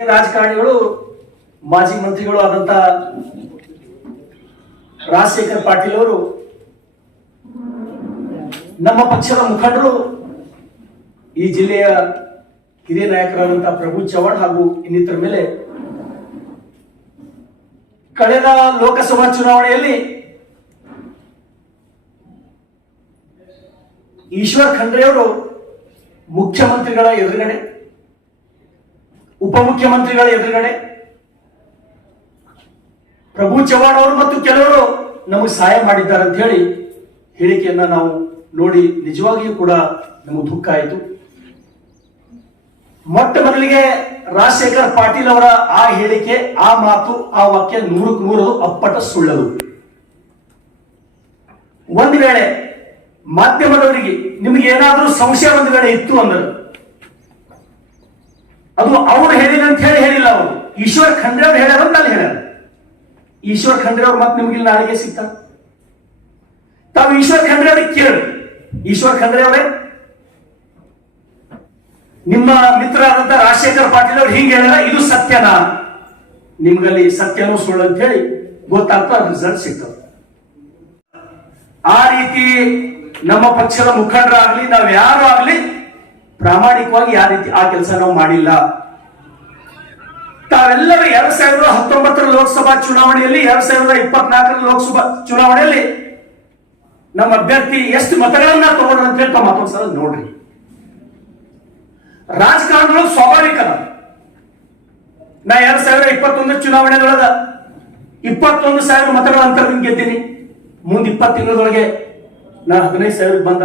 ರಾಜಕಾರಣಿಗಳು, ಮಾಜಿ ಮಂತ್ರಿಗಳು ಆದಂತ ರಾಜಶೇಖರ್ ಪಾಟೀಲ್ ಅವರು, ನಮ್ಮ ಪಕ್ಷದ ಮುಖಂಡರು, ಈ ಜಿಲ್ಲೆಯ ಹಿರಿಯ ನಾಯಕರಾದಂತಹ ಪ್ರಭು ಚವ್ಹಾಣ್ ಹಾಗೂ ಇನ್ನಿತರ ಮೇಲೆ ಕಳೆದ ಲೋಕಸಭಾ ಚುನಾವಣೆಯಲ್ಲಿ ಈಶ್ವರ್ ಖಂಡ್ರೆ ಅವರು ಮುಖ್ಯಮಂತ್ರಿಗಳ ಎದುರುಗಡೆ ಉಪಮುಖ್ಯಮಂತ್ರಿಗಳ ಎದುರುಗಡೆ. ಪ್ರಭು ಚವ್ಹಾಣ್ ಅವರು ಮತ್ತು ಕೆಲವರು ನಮಗೆ ಸಹಾಯ ಮಾಡಿದ್ದಾರೆ ಅಂತ ಹೇಳಿ ಹೇಳಿಕೆಯನ್ನ ನಾವು ನೋಡಿ ನಿಜವಾಗಿಯೂ ಕೂಡ ನಮಗೆ ದುಃಖ ಆಯಿತು. ಮೊಟ್ಟ ಮೊದಲಿಗೆ ರಾಜಶೇಖರ್ ಪಾಟೀಲ್ ಅವರ ಆ ಹೇಳಿಕೆ, ಆ ಮಾತು, ಆ ವಾಕ್ಯ ನೂರಕ್ಕೆ ನೂರು ಅಪ್ಪಟ ಸುಳ್ಳದು. ಒಂದು ವೇಳೆ ಮಾಧ್ಯಮದವರಿಗೆ ನಿಮ್ಗೆ ಏನಾದರೂ ಸಂಶಯ ಒಂದು ವೇಳೆ ಇತ್ತು ಅಂದ್ರೆ ಅದು ಅವ್ರು ಹೇಳಿದ ಅಂತ ಹೇಳಿ ಹೇಳಿಲ್ಲ ಅವರು. ಈಶ್ವರ್ ಖಂಡ್ರೆ ಅವ್ರು ಹೇಳ್ಯಾರ ನಾನು ಹೇಳ್ಯಾರ. ಈಶ್ವರ್ ಖಂಡ್ರೆ ಅವ್ರು ಮತ್ತೆ ನಿಮ್ಗೆ ನಾಳೆಗೆ ಸಿಕ್ತ ತಾವು ಈಶ್ವರ್ ಖಂಡ್ರೆ ಅವ್ರಿಗೆ ಕೇಳಿ ಈಶ್ವರ್ ಖಂಡ್ರೆ ಅವರೇ, ನಿಮ್ಮ ಮಿತ್ರರಾದಂತ ರಾಜಶೇಖರ್ ಪಾಟೀಲ್ ಅವ್ರು ಹಿಂಗೆ ಹೇಳಿದ ಇದು ಸತ್ಯನಾ? ನಿಮ್ಗಲ್ಲಿ ಸತ್ಯನೂ ಸುಳ್ಳು ಅಂತ ಹೇಳಿ ಗೊತ್ತಾಗ್ತಾ ರಿಸಲ್ಟ್ ಸಿಗ್ತದೆ. ಆ ರೀತಿ ನಮ್ಮ ಪಕ್ಷದ ಮುಖಂಡರಾಗ್ಲಿ ನಾವ್ ಯಾರು ಆಗ್ಲಿ ಪ್ರಾಮಾಣಿಕವಾಗಿ ಯಾವ ರೀತಿ ಆ ಕೆಲಸ ನಾವು ಮಾಡಿಲ್ಲ. ತಾವೆಲ್ಲರೂ ಎರಡ್ ಸಾವಿರದ ಹತ್ತೊಂಬತ್ತರ ಲೋಕಸಭಾ ಚುನಾವಣೆಯಲ್ಲಿ, ಎರಡ್ ಸಾವಿರದ ಇಪ್ಪತ್ನಾಲ್ಕರ ಲೋಕಸಭಾ ಚುನಾವಣೆಯಲ್ಲಿ ನಮ್ಮ ಅಭ್ಯರ್ಥಿ ಎಷ್ಟು ಮತಗಳನ್ನ ತಗೊಂಡ್ರು ಅಂತ ಹೇಳಿ ಮತ್ತೊಂದು ಮತ್ತೊಂದ್ಸಲ ನೋಡ್ರಿ. ರಾಜಕಾರಣಗಳು ಸ್ವಾಭಾವಿಕ. ನಾ ಎರಡ್ ಸಾವಿರದ ಇಪ್ಪತ್ತೊಂದು ಚುನಾವಣೆಗಳದ ಇಪ್ಪತ್ತೊಂದು ಸಾವಿರ ಮತಗಳ ಅಂತರದಿಂದ ಗೆದ್ದೀನಿ. ಮುಂದೆ ಇಪ್ಪತ್ತು ತಿಂಗಳೊಳಗೆ ನಾ ಹದಿನೈದು ಸಾವಿರ ಬಂದ.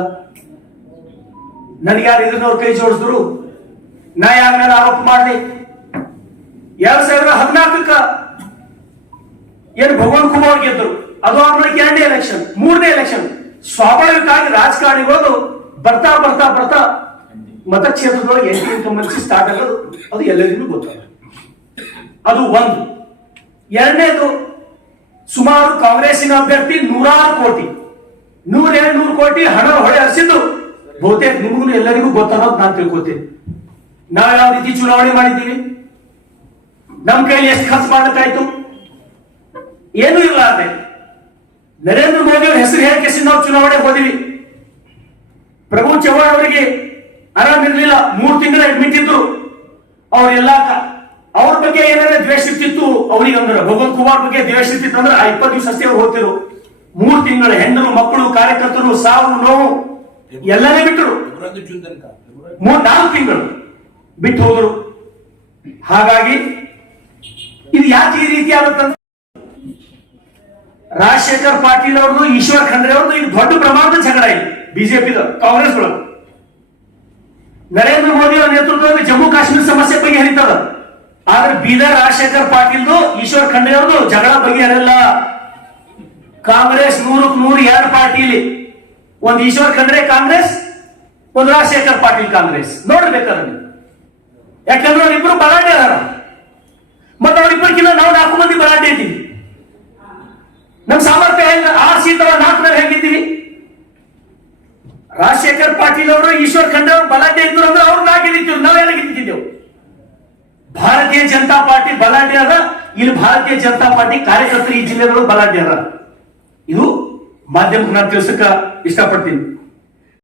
ನನಗೆ ಯಾರು ಇದ್ರವ್ರ ಕೈ ಜೋಡಿಸಿದ್ರು? ನಾ ಯಾರ ಮೇಲೆ ಆರೋಪ ಮಾಡಲಿ ಎರಡ್ ಸಾವಿರದ ಹದಿನಾಲ್ಕಕ್ಕ ಏನು ಭಗವಂತ ಕುಮಾರ್ ಗೆದ್ದರು. ಅದು ಆದ್ಮೇಲೆ ಎರಡನೇ ಎಲೆಕ್ಷನ್ ಮೂರನೇ ಎಲೆಕ್ಷನ್ ಸ್ವಾಭಾವಿಕವಾಗಿ ರಾಜಕಾರಣಿಗಳು ಬರ್ತಾ ಬರ್ತಾ ಬರ್ತಾ ಮತಕ್ಷೇತ್ರದೊಳಗೆ ಎಂಟು ತೊಂಬತ್ತು ಸ್ಟಾರ್ಟ್ ಆಗೋದು. ಅದು ಎಲ್ಲರಿಗೂ ಗೊತ್ತಲ್ಲ ಅದು ಒಂದು. ಎರಡನೇದು, ಸುಮಾರು ಕಾಂಗ್ರೆಸ್ಸಿನ ಅಭ್ಯರ್ಥಿ ನೂರಾರು ಕೋಟಿ. ನೂರ ಎರಡು ನೂರು ಕೋಟಿ ಹಣ ಹೊಳೆ ಹರಿಸಿದ್ದು. ಬಹುತೇಕ ನಿಮಗೂ ಎಲ್ಲರಿಗೂ ಗೊತ್ತನ್ನೋದು ನಾನು ತಿಳ್ಕೊತೀನಿ ನಾವು ಯಾವ ರೀತಿ ಚುನಾವಣೆ ಮಾಡಿದ್ದೀವಿ? ನಮ್ಮ ಕೈಯಲ್ಲಿ ಎಷ್ಟು ಖರ್ಚು ಮಾಡಕ್ಕಾಯ್ತು ಏನೂ ಇಲ್ಲ ನರೇಂದ್ರ ಮೋದಿ ಅವ್ರ ಹೆಸರು ಹೇಳಿಕೆಸಿ ನಾವು ಚುನಾವಣೆ ಹೋದಿವಿ. ಪ್ರಭು ಚವ್ಹಾಣ್ ಅವರಿಗೆ ಆರಾಮಿರ್ಲಿಲ್ಲ ಮೂರು ತಿಂಗಳ ಅಡ್ಮಿಟ್ ಇದ್ರು. ಅವರೆಲ್ಲ ಅವ್ರ ಬಗ್ಗೆ ಏನಾದ್ರೆ ದ್ವೇಷ ಇರ್ತಿತ್ತು, ಅವ್ರಿಗೆ ಅಂದ್ರೆ ಭಗವಂತ ಕುಮಾರ್ ಬಗ್ಗೆ ದ್ವೇಷ ಇರ್ತಿತ್ತು ಅಂದ್ರೆ ಆ ಇಪ್ಪತ್ತು ದಿವಸ ಅಷ್ಟೇ ಹೋಗ್ತಿರು ಮೂರು ತಿಂಗಳ ಹೆಣ್ಣರು, ಮಕ್ಕಳು, ಕಾರ್ಯಕರ್ತರು ಸಾವು ನೋವು. ಎಲ್ಲನೇ ಬಿಟ್ಟರು ಮೂರ್ ನಾಲ್ಕು ತಿಂಗಳು ಬಿಟ್ಟು ಹೋದರು. ಹಾಗಾಗಿ ಇದು ಯಾಕೆ ಈ ರೀತಿ ಆಗುತ್ತಂತ ರಾಜಶೇಖರ್ ಪಾಟೀಲ್ ಅವ್ರದ್ದು ಈಶ್ವರ್ ಖಂಡ್ರೆ ಅವ್ರದ್ದು ಇದು ದೊಡ್ಡ ಪ್ರಮಾಣದ ಜಗಳ ಇದೆ ಬಿಜೆಪಿ ಕಾಂಗ್ರೆಸ್ ಒಳಗೆ ನರೇಂದ್ರ ಮೋದಿ ಅವರ ನೇತೃತ್ವದಲ್ಲಿ ಜಮ್ಮು ಕಾಶ್ಮೀರ ಸಮಸ್ಯೆ ಬಗೆಹರಿತದ. ಆದ್ರೆ ಬೀದರ್ ರಾಜಶೇಖರ್ ಪಾಟೀಲ್ದು ಈಶ್ವರ್ ಖಂಡ್ರೆ ಅವ್ರದ್ದು ಜಗಳ ಬಗೆಹರಿಲ್ಲ ಕಾಂಗ್ರೆಸ್ ನೂರಕ್ಕೆ ನೂರು ಎರಡು ಪಾರ್ಟಿಲಿ ಒಂದು ಈಶ್ವರ್ ಖಂಡ್ರೆ ಕಾಂಗ್ರೆಸ್, ಒಂದು ರಾಜಶೇಖರ್ ಪಾಟೀಲ್ ಕಾಂಗ್ರೆಸ್. ನೋಡ್ಬೇಕಾದ್ರೆ ನೀವು. ಯಾಕಂದ್ರೆ ಅವರಿಬ್ರು ಬಲಾಢ್ಯ ಅದಾರ. ಮತ್ತೆ ಅವ್ರಿಬ್ಬರಿಗಿಂತ ನಾವು ನಾಲ್ಕು ಮಂದಿ ಬಲಾಢ್ಯ ಇದ್ದೀವಿ. ನಮ್ ಸಾಮರ್ಥ್ಯ ಆರು ಸೀಟ್ ನಾಲ್ಕು ನಾವು ಹೆಂಗಿದ್ದೀವಿ? ರಾಜಶೇಖರ್ ಪಾಟೀಲ್ ಅವರು, ಈಶ್ವರ್ ಖಂಡ್ರೆ ಅವರು ಬಲಾಢ್ಯ ಇದ್ರು ಅಂದ್ರೆ ಅವ್ರು ನಾಲ್ಕು ಗೆದ್ದಿದ್ದೀವಿ ನಾವೆಲ್ಲ ಗೆದ್ದಿದ್ದೇವೆ ಭಾರತೀಯ ಜನತಾ ಪಾರ್ಟಿ ಬಲಾಟೆ ಅದ ಇಲ್ಲಿ ಭಾರತೀಯ ಜನತಾ ಪಾರ್ಟಿ ಕಾರ್ಯಕರ್ತರು ಈ ಜಿಲ್ಲೆಗಳು ಬಲಾಢ್ಯ ಅದ. ಮಾಧ್ಯಮಕ್ಕೆ ನಾನು ತಿಳ್ಸಕ್ಕ ಇಷ್ಟಪಡ್ತೀನಿ